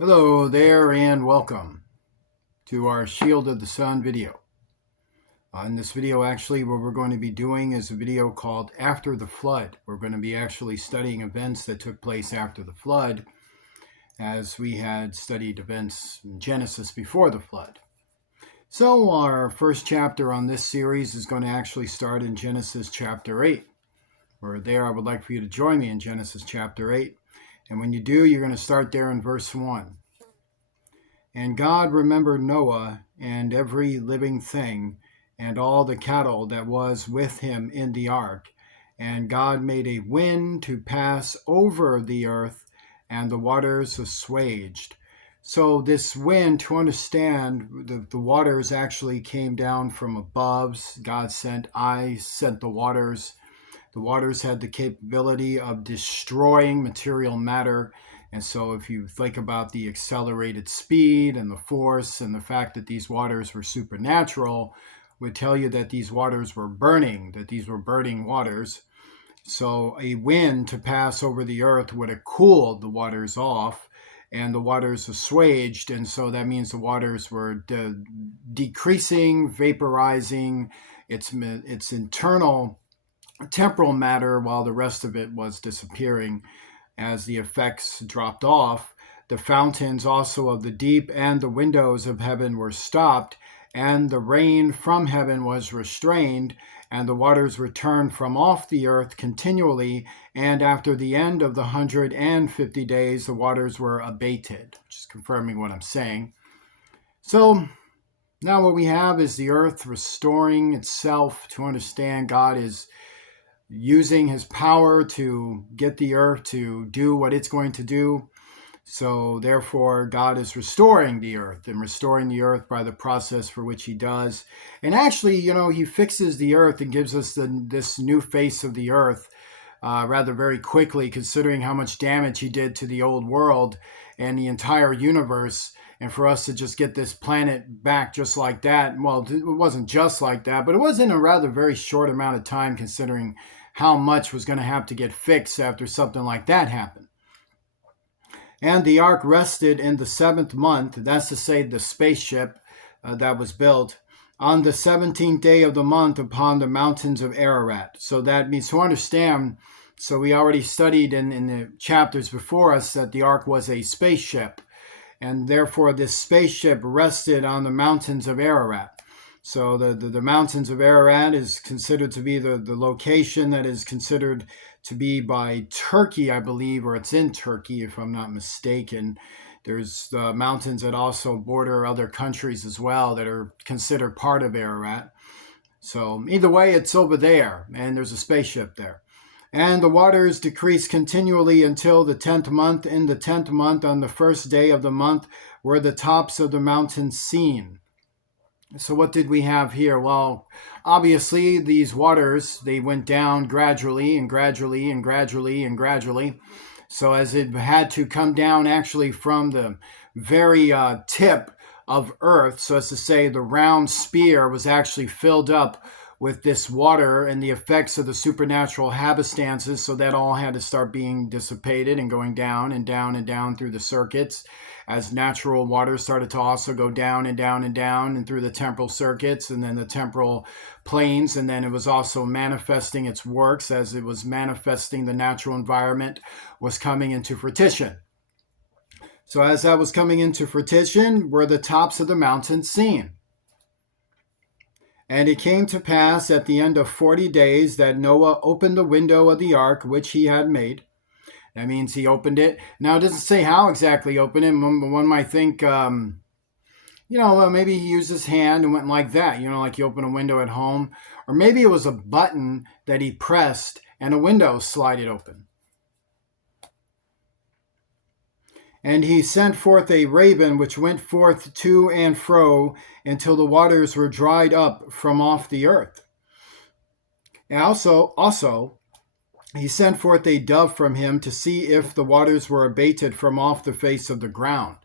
Hello there and welcome to our Shield of the Sun video. In this video, actually, what we're going to be doing is a video called After the Flood. We're going to be actually studying events that took place after the flood, as we had studied events in Genesis before the flood. So our first chapter on this series is going to actually start in Genesis chapter 8. Or there, I would like for you to join me in Genesis chapter 8. And when you do, you're going to start there in verse 1. And God remembered Noah and every living thing and all the cattle that was with him in the ark. And God made a wind to pass over the earth, and the waters assuaged. So this wind, to understand, the waters actually came down from above. God sent, I sent the waters. The waters had the capability of destroying material matter. And so if you think about the accelerated speed and the force and the fact that these waters were supernatural, would tell you that these waters were burning, that these were burning waters. So a wind to pass over the earth would have cooled the waters off, and the waters assuaged. And so that means the waters were decreasing, vaporizing its internal temporal matter, while the rest of it was disappearing as the effects dropped off. The fountains also of the deep and the windows of heaven were stopped, and the rain from heaven was restrained, and the waters returned from off the earth continually. And after the end of the 150 days, the waters were abated. Just confirming what I'm saying. So now what we have is the earth restoring itself. To understand, God is using his power to get the earth to do what it's going to do. So therefore, God is restoring the earth and restoring the earth by the process for which he does. And actually, he fixes the earth and gives us this new face of the earth rather very quickly, considering how much damage he did to the old world and the entire universe. And for us to just get this planet back just like that, well, it wasn't just like that, but it was in a rather very short amount of time, considering how much was going to have to get fixed after something like that happened. And the ark rested in the 7th month, that's to say the spaceship that was built, on the 17th day of the month upon the mountains of Ararat. So that means, to understand, so we already studied in the chapters before us that the ark was a spaceship, and therefore this spaceship rested on the mountains of Ararat. So the mountains of Ararat is considered to be the location that is considered to be by Turkey, I believe, or it's in Turkey, if I'm not mistaken. There's mountains that also border other countries as well that are considered part of Ararat. So either way, it's over there, and there's a spaceship there. And the waters decreased continually until the 10th month. In the 10th month, on the first day of the month, were the tops of the mountains seen. So what did we have here? Well, obviously these waters, they went down gradually and gradually and gradually and gradually. So as it had to come down actually from the very tip of earth, so as to say the round sphere was actually filled up with this water and the effects of the supernatural habistances. So that all had to start being dissipated and going down and down and down through the circuits, as natural water started to also go down and down and down and through the temporal circuits and then the temporal planes. And then it was also manifesting its works as it was manifesting the natural environment was coming into fruition. So as that was coming into fruition, were the tops of the mountains seen. And it came to pass at the end of 40 days that Noah opened the window of the ark which he had made. That means he opened it. Now, it doesn't say how exactly he opened it. One might think, well, maybe he used his hand and went like that, like you open a window at home. Or maybe it was a button that he pressed and a window slided open. And he sent forth a raven, which went forth to and fro until the waters were dried up from off the earth. And also, he sent forth a dove from him to see if the waters were abated from off the face of the ground.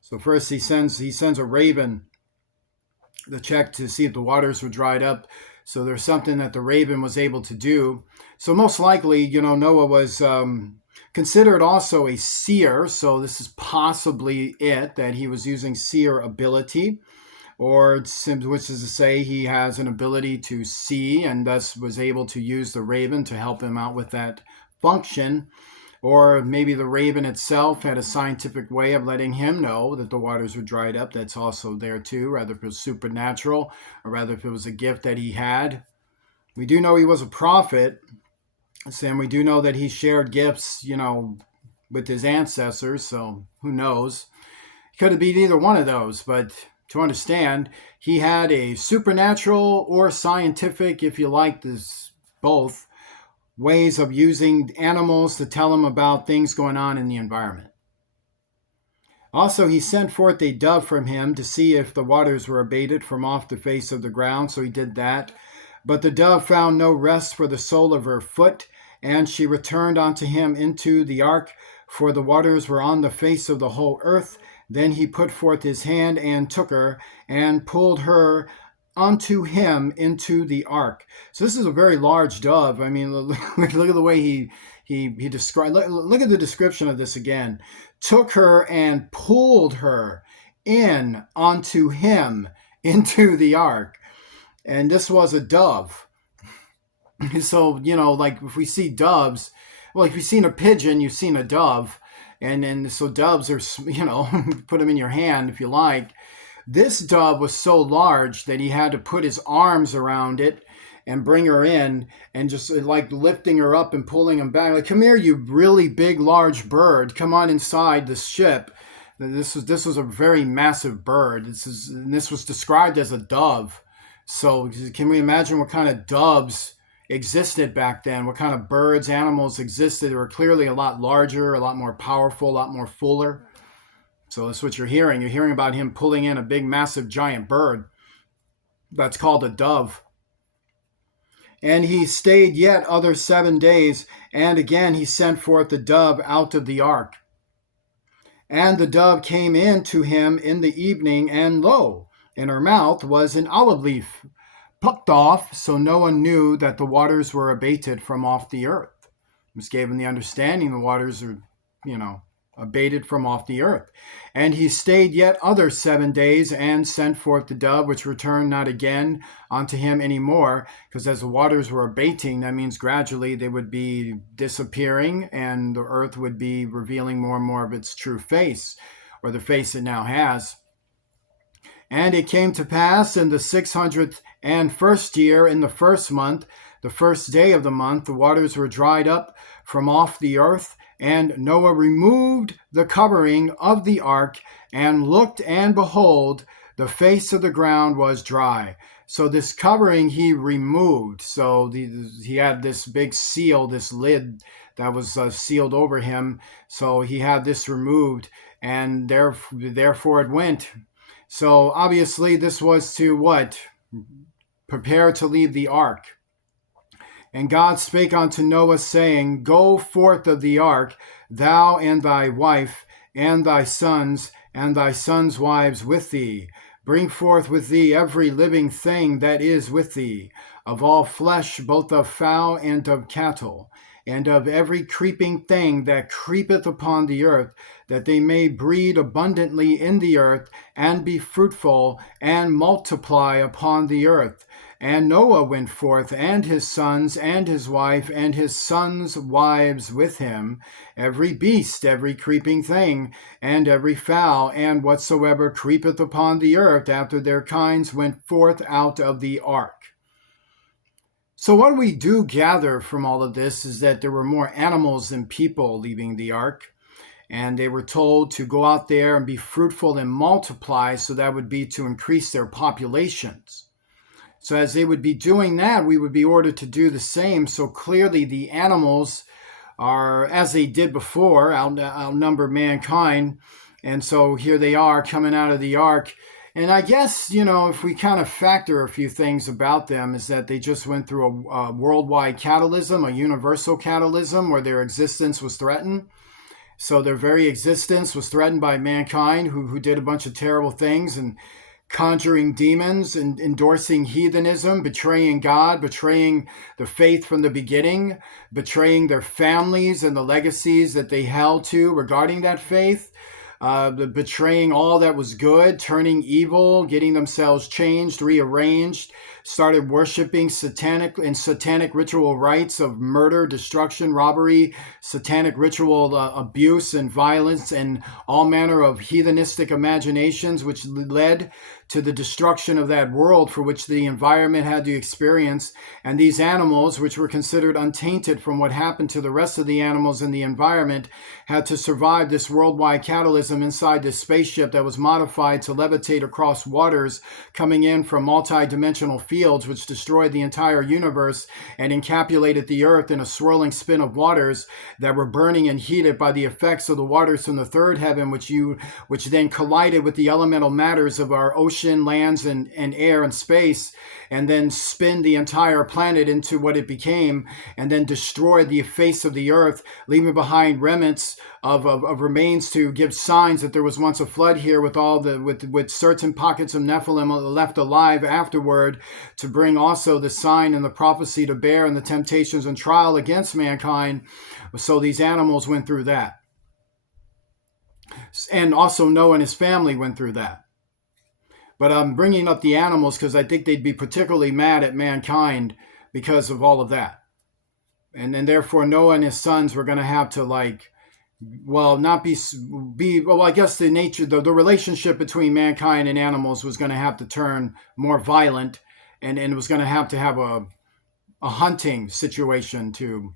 So first he sends a raven to check to see if the waters were dried up. So there's something that the raven was able to do. So most likely, Noah was considered also a seer. So this is possibly it, that he was using seer ability, or which is to say he has an ability to see and thus was able to use the raven to help him out with that function. Or maybe the raven itself had a scientific way of letting him know that the waters were dried up. That's also there too, rather if it was supernatural or rather if it was a gift that he had. We do know he was a prophet, and we do know that he shared gifts, with his ancestors, so who knows? Could have been either one of those, but to understand, he had a supernatural or scientific, if you like, this both ways of using animals to tell him about things going on in the environment. Also, he sent forth a dove from him to see if the waters were abated from off the face of the ground, so he did that. But the dove found no rest for the sole of her foot, and she returned unto him into the ark, for the waters were on the face of the whole earth. Then he put forth his hand and took her, and pulled her unto him into the ark. So this is a very large dove. I mean, look at the way he described. Look at the description of this again. Took her and pulled her in onto him into the ark. And this was a dove. So, like if we see doves, well, if you've seen a pigeon, you've seen a dove. And so doves are, put them in your hand if you like. This dove was so large that he had to put his arms around it and bring her in and just like lifting her up and pulling him back. Like, come here, you really big, large bird. Come on inside the ship. This was a very massive bird. This was described as a dove. So can we imagine what kind of doves existed back then? What kind of birds, animals existed? They were clearly a lot larger, a lot more powerful, a lot more fuller. So that's what you're hearing. You're hearing about him pulling in a big, massive, giant bird. That's called a dove. And he stayed yet other 7 days, and again he sent forth the dove out of the ark. And the dove came in to him in the evening, and lo, in her mouth was an olive leaf, plucked off, so no one knew that the waters were abated from off the earth. This gave him the understanding the waters are, abated from off the earth. And he stayed yet other 7 days, and sent forth the dove, which returned not again unto him any more, because as the waters were abating, that means gradually they would be disappearing, and the earth would be revealing more and more of its true face, or the face it now has. And it came to pass in the 601st year, in the first month, the first day of the month, the waters were dried up from off the earth, and Noah removed the covering of the ark, and looked, and behold, the face of the ground was dry. So this covering he removed. So he had this big seal, this lid that was sealed over him. So he had this removed, and therefore it went. So obviously this was to what? Prepare to leave the ark. And God spake unto Noah, saying, Go forth of the ark, thou and thy wife, and thy sons wives with thee. Bring forth with thee every living thing that is with thee, of all flesh, both of fowl and of cattle, and of every creeping thing that creepeth upon the earth, that they may breed abundantly in the earth, and be fruitful, and multiply upon the earth. And Noah went forth, and his sons, and his wife, and his sons' wives with him, every beast, every creeping thing, and every fowl, and whatsoever creepeth upon the earth after their kinds went forth out of the ark. So what we do gather from all of this is that there were more animals than people leaving the ark. And they were told to go out there and be fruitful and multiply, so that would be to increase their populations. So as they would be doing that, we would be ordered to do the same. So clearly the animals are, as they did before, outnumber mankind. And so here they are coming out of the ark. And I guess, if we kind of factor a few things about them, is that they just went through a worldwide catalysm, a universal catalysm, where their existence was threatened. So their very existence was threatened by mankind, who did a bunch of terrible things and conjuring demons and endorsing heathenism, betraying God, betraying the faith from the beginning, betraying their families and the legacies that they held to regarding that faith, betraying all that was good, turning evil, getting themselves changed, rearranged, started worshiping satanic ritual rites of murder, destruction, robbery, satanic ritual abuse and violence, and all manner of heathenistic imaginations, which led to the destruction of that world for which the environment had to experience. And these animals, which were considered untainted from what happened to the rest of the animals in the environment, had to survive this worldwide catalysm inside this spaceship that was modified to levitate across waters coming in from multi-dimensional fields, which destroyed the entire universe and encapsulated the earth in a swirling spin of waters that were burning and heated by the effects of the waters from the third heaven, which then collided with the elemental matters of our ocean, lands, and air and space, and then spin the entire planet into what it became, and then destroyed the face of the earth, leaving behind remnants of remains to give signs that there was once a flood here, with certain pockets of Nephilim left alive afterward, to bring also the sign and the prophecy to bear and the temptations and trial against mankind. So these animals went through that. And also Noah and his family went through that. But I'm bringing up the animals because I think they'd be particularly mad at mankind because of all of that. And therefore Noah and his sons were going to have to I guess the relationship between mankind and animals was going to have to turn more violent, and it was going to have a hunting situation to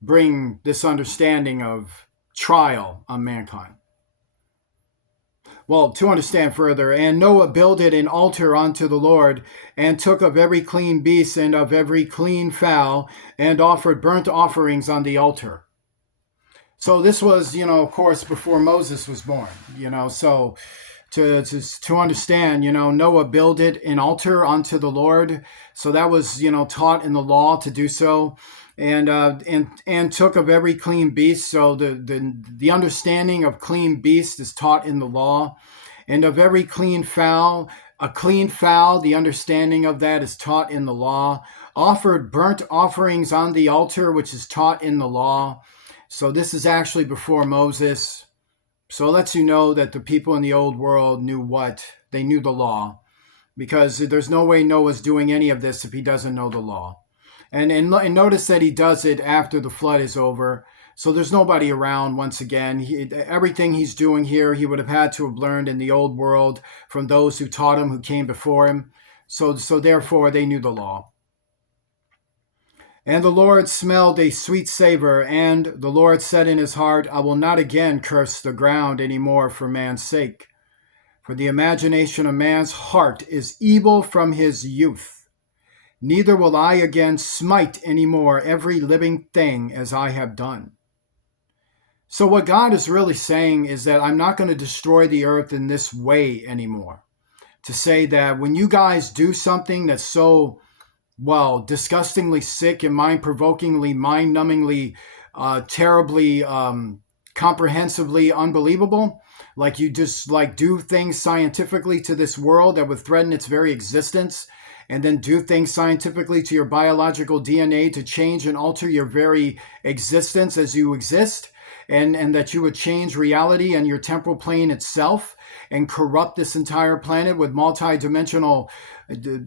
bring this understanding of trial on mankind. Well, to understand further, and Noah builded an altar unto the Lord, and took of every clean beast and of every clean fowl, and offered burnt offerings on the altar. So this was, of course, before Moses was born, so to understand, Noah builded an altar unto the Lord. So that was, taught in the law to do so. And took of every clean beast. So the understanding of clean beast is taught in the law. And of every clean fowl, a clean fowl, the understanding of that is taught in the law. Offered burnt offerings on the altar, which is taught in the law. So this is actually before Moses. So it lets you know that the people in the old world knew what? They knew the law. Because there's no way Noah's doing any of this if he doesn't know the law. And notice that he does it after the flood is over. So there's nobody around once again. Everything he's doing here, he would have had to have learned in the old world from those who taught him, who came before him. So therefore, they knew the law. And the Lord smelled a sweet savor, and the Lord said in his heart, I will not again curse the ground any more for man's sake. For the imagination of man's heart is evil from his youth. Neither will I again smite any more every living thing as I have done. So what God is really saying is that I'm not going to destroy the earth in this way anymore. To say that when you guys do something that's so, disgustingly sick and mind-provokingly, mind-numbingly, terribly, comprehensively unbelievable, like you just do things scientifically to this world that would threaten its very existence, and then do things scientifically to your biological DNA to change and alter your very existence as you exist, and that you would change reality and your temporal plane itself and corrupt this entire planet with multi-dimensional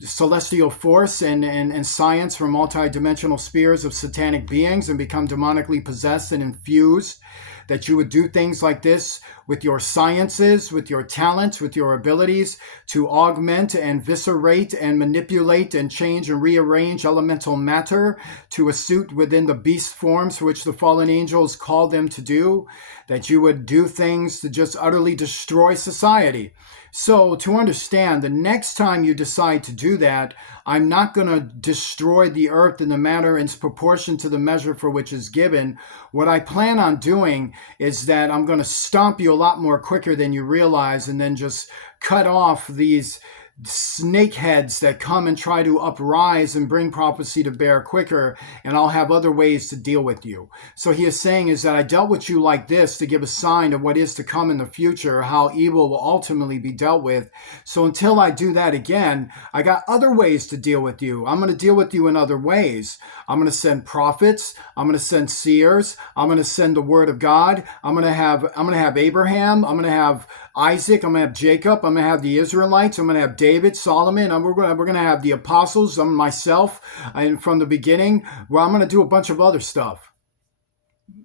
celestial force and science from multi-dimensional spheres of satanic beings and become demonically possessed and infused, that you would do things like this with your sciences, with your talents, with your abilities to augment and viscerate and manipulate and change and rearrange elemental matter to a suit within the beast forms which the fallen angels called them to do, that you would do things to just utterly destroy society. So to understand, the next time you decide to do that, I'm not going to destroy the earth in the manner in proportion to the measure for which is given. What I plan on doing is that I'm going to stomp you a lot more quicker than you realize, and then just cut off these snakeheads that come and try to uprise and bring prophecy to bear quicker, and I'll have other ways to deal with you. So he is saying is that I dealt with you like this to give a sign of what is to come in the future, how evil will ultimately be dealt with. So until I do that again, I got other ways to deal with you. I'm going to deal with you in other ways. I'm going to send prophets. I'm going to send seers. I'm going to send the word of God. I'm going to have Abraham. I'm going to have Isaac, I'm going to have Jacob, I'm going to have the Israelites, I'm going to have David, Solomon, and we're going to have the apostles, myself, and from the beginning, where I'm going to do a bunch of other stuff.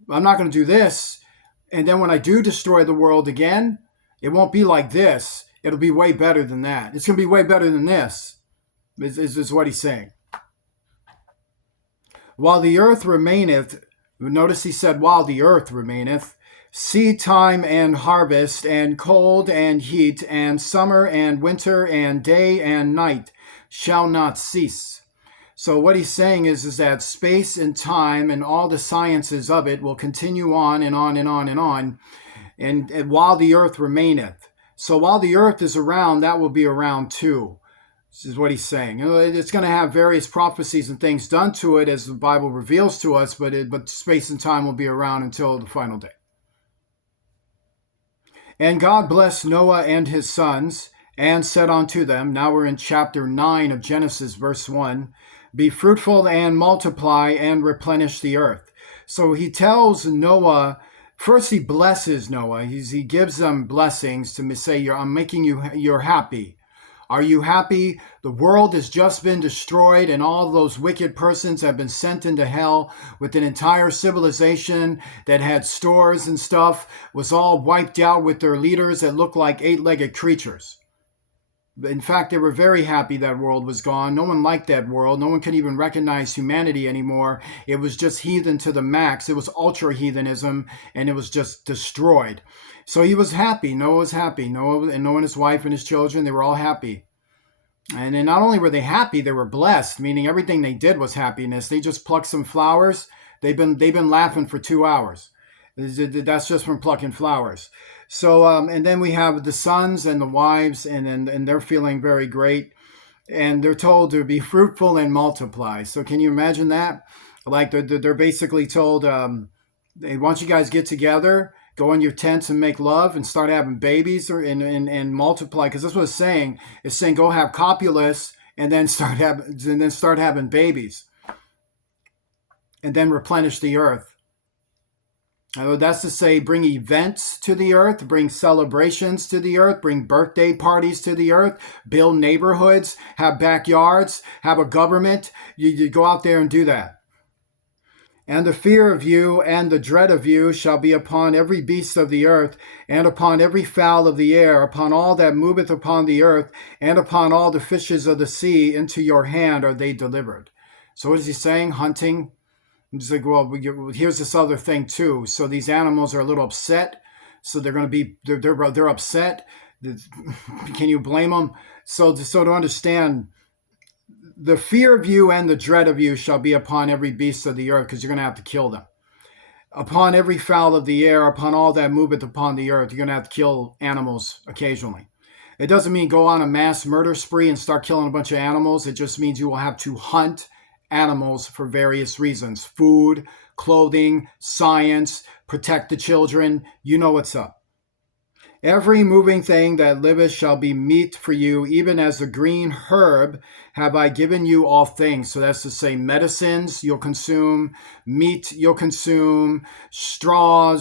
I'm not going to do this, and then when I do destroy the world again, it won't be like this. It'll be way better than that. It's going to be way better than this, is what he's saying. While the earth remaineth, notice he said, while the earth remaineth, seed time and harvest, and cold and heat, and summer and winter, and day and night shall not cease. So what he's saying is that space and time and all the sciences of it will continue on and on and on and on, and while the earth remaineth. So while the earth is around, that will be around too. This is what he's saying. It's going to have various prophecies and things done to it as the Bible reveals to us, but space and time will be around until the final day. And God blessed Noah and his sons, and said unto them, now we're in chapter 9 of Genesis, verse 1, be fruitful and multiply and replenish the earth. So he tells Noah, first he blesses Noah. He gives them blessings to say, I'm making you're happy. Are you happy? The world has just been destroyed and all those wicked persons have been sent into hell, with an entire civilization that had stores and stuff was all wiped out with their leaders that looked like eight-legged creatures. In fact, they were very happy that world was gone. No one liked that world. No one could even recognize humanity anymore. It was just heathen to the max. It was ultra heathenism, and it was just destroyed. So he was happy. Noah was happy. Noah and his wife and his children, they were all happy. And then not only were they happy, they were blessed, meaning everything they did was happiness. They just plucked some flowers. They've been laughing for 2 hours. That's just from plucking flowers. So, and then we have the sons and the wives, and they're feeling very great. And they're told to be fruitful and multiply. So can you imagine that? Like they're basically told, hey, why don't you guys get together, go in your tents and make love and start having babies and multiply. Because that's what it's saying. It's saying go have copulus and then start having babies. And then replenish the earth. That's to say, bring events to the earth, bring celebrations to the earth, bring birthday parties to the earth, build neighborhoods, have backyards, have a government. You go out there and do that. And the fear of you and the dread of you shall be upon every beast of the earth, and upon every fowl of the air, upon all that moveth upon the earth, and upon all the fishes of the sea. Into your hand are they delivered. So what is he saying? Hunting. He's like, well, here's this other thing too. So these animals are a little upset. So they're going to be, they're upset. Can you blame them? So to understand, the fear of you and the dread of you shall be upon every beast of the earth, because you're going to have to kill them. Upon every fowl of the air, upon all that moveth upon the earth, you're going to have to kill animals occasionally. It doesn't mean go on a mass murder spree and start killing a bunch of animals. It just means you will have to hunt animals for various reasons: food, clothing, science, protect the children. You know what's up. Every moving thing that liveth shall be meat for you, even as the green herb have I given you all things. So that's to say, medicines you'll consume, meat you'll consume, straws,